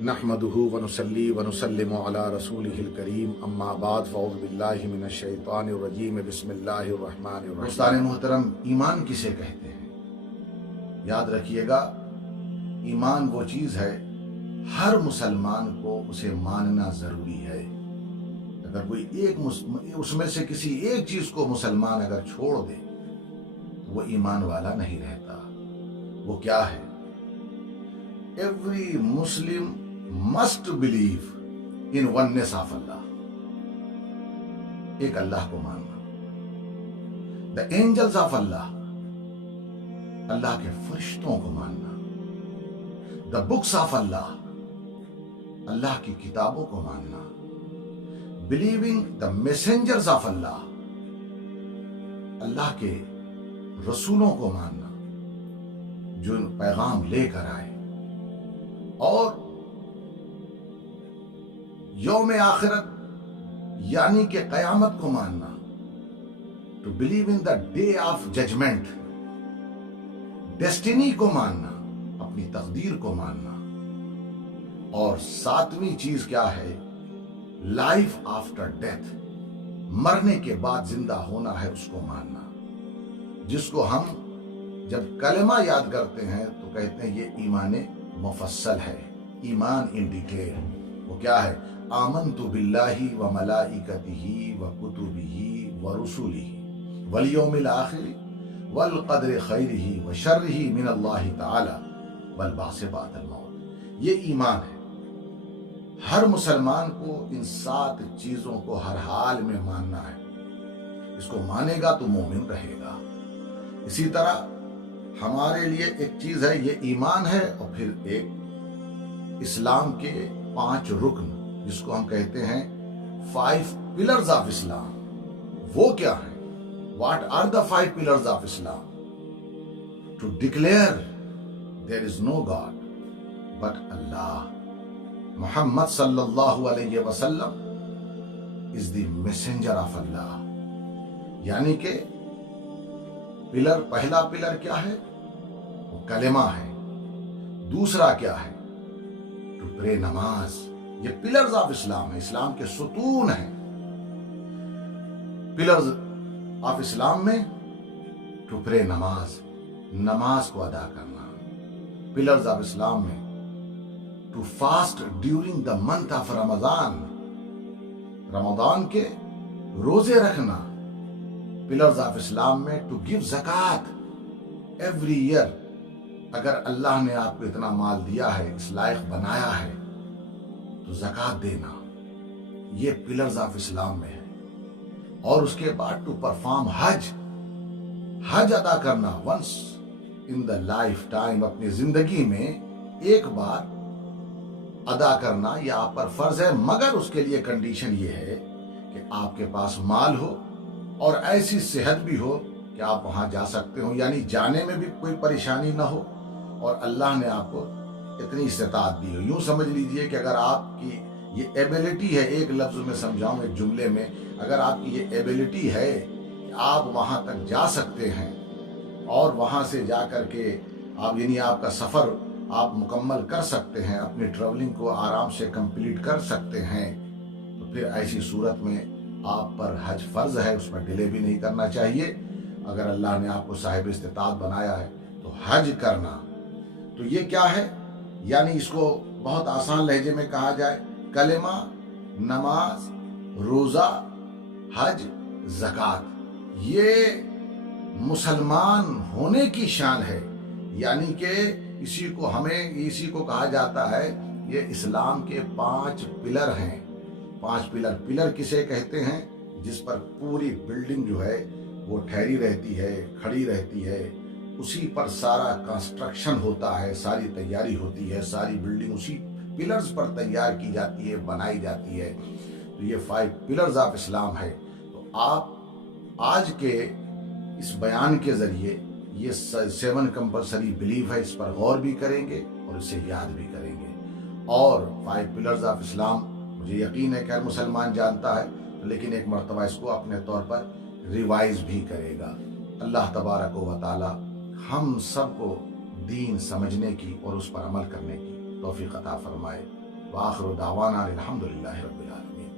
नहमदुहु व नुसल्ली व नुसल्लिमु अला रसूलिहिल करीम अम्मा बाद फ़अऊज़ु बिल्लाहि मिनश शैतानिर रजीम बिस्मिल्लाहिर रहमानिर रहीम। दोस्तान मोहतरम, ईमान किसे कहते हैं? याद रखिएगा, ईमान वो चीज़ है हर मुसलमान को उसे मानना ज़रूरी है। अगर कोई एक उसमें से किसी एक चीज़ को मुसलमान अगर छोड़ दे तो वो ईमान वाला नहीं रहता। वो क्या है? Every Muslim must believe in oneness of Allah. एक अल्लाह को मानना, the angels of Allah, अल्लाह के फरिश्तों को मानना, the books of Allah, अल्लाह की किताबों को मानना, believing the messengers of Allah, अल्लाह के रसूलों को मानना जो पैगाम लेकर आए, और यौम आखिरत यानी कि क़यामत को मानना, to believe in the day of judgment, destiny को मानना, अपनी तकदीर को मानना, और सातवीं चीज क्या है? लाइफ आफ्टर डेथ, मरने के बाद जिंदा होना है उसको मानना, जिसको हम जब कलमा याद करते हैं तो कहते हैं ये ईमान मुफस्सल है, ईमान इन डिटेल। वो क्या है? आमनतु बिल्लाहि व मलाइकतिही व कुतुबिही व रुसुलिही वल यौमिल आखिर वल क़द्रि खैरिही व शर्रिही मिन अल्लाहि तआला वल बास बादल मौत। ये ईमान है। हर मुसलमान को इन 7 चीजों को हर हाल में मानना है। इसको मानेगा तो मोमिन रहेगा। इसी तरह हमारे लिए एक चीज है, ये ईमान है, और फिर एक इस्लाम के 5 रुकन जिसको हम कहते हैं 5 पिलर्स ऑफ इस्लाम। वो क्या है? What are the 5 pillars of Islam? To declare there is no God but Allah, Mohammad सल्लल्लाहु अलैहि वसल्लम is the messenger of Allah. यानी कि पिलर, पहला पिलर क्या है? वो कलेमा है। दूसरा क्या है? टू प्रे, नमाज। ये पिलर्स ऑफ इस्लाम है, इस्लाम के सुतून हैं। पिलर्स ऑफ इस्लाम में टू प्रे, नमाज, नमाज को अदा करना। पिलर्स ऑफ इस्लाम में to fast during the month of Ramzan, Ramzan के रोजे रखना। पिलर्स ऑफ इस्लाम में to give zakat every year. अगर अल्लाह ने आपको इतना माल दिया है, इस लायक बनाया है, तो ज़कात देना। ये पिलर्स ऑफ इस्लाम में है। और उसके बाद टू परफॉर्म हज, हज अदा करना once in the lifetime, अपनी जिंदगी में एक बार अदा करना यह आप पर फर्ज है। मगर उसके लिए कंडीशन ये है कि आपके पास माल हो और ऐसी सेहत भी हो कि आप वहां जा सकते हो, यानी जाने में भी कोई परेशानी ना हो, और अल्लाह ने आपको इतनी इस्तिताअत दी हो। यूं समझ लीजिए कि अगर आपकी ये एबिलिटी है, एक लफ्ज में समझाऊं, एक जुमले में, अगर आपकी ये एबिलिटी है कि आप वहां तक जा सकते हैं और वहां से जा करके आप, यानी आपका सफर आप मुकम्मल कर सकते हैं, अपनी ट्रेवलिंग को आराम से कंप्लीट कर सकते हैं, तो फिर ऐसी सूरत में आप पर हज फर्ज है, उस पर डिले भी नहीं करना चाहिए। अगर अल्लाह ने आपको साहिब इस्तिताअत बनाया है तो हज करना। तो ये क्या है? यानी इसको बहुत आसान लहजे में कहा जाए, कलेमा, नमाज, रोजा, हज, ज़कात, ये मुसलमान होने की शान है। यानी कि इसी को कहा जाता है, ये इस्लाम के 5 पिलर हैं। 5 पिलर। पिलर किसे कहते हैं? जिस पर पूरी बिल्डिंग जो है वो ठहरी रहती है, खड़ी रहती है, उसी पर सारा कंस्ट्रक्शन होता है, सारी तैयारी होती है, सारी बिल्डिंग उसी पिलर्स पर तैयार की जाती है, बनाई जाती है। तो ये 5 पिलर्स ऑफ इस्लाम है। तो आप आज के इस बयान के जरिए ये 7 कंपल्सरी बिलीफ है, इस पर गौर भी करेंगे और इसे याद भी करेंगे। और 5 पिलर्स ऑफ इस्लाम मुझे यकीन है कि हर मुसलमान जानता है, लेकिन एक मर्तबा इसको अपने तौर पर रिवाइज भी करेगा। अल्लाह तबारक व तआला हम सबको दीन समझने की और उस पर अमल करने की तौफीक अता फरमाए। وآخر دعوانا الحمد للہ رب العالمین.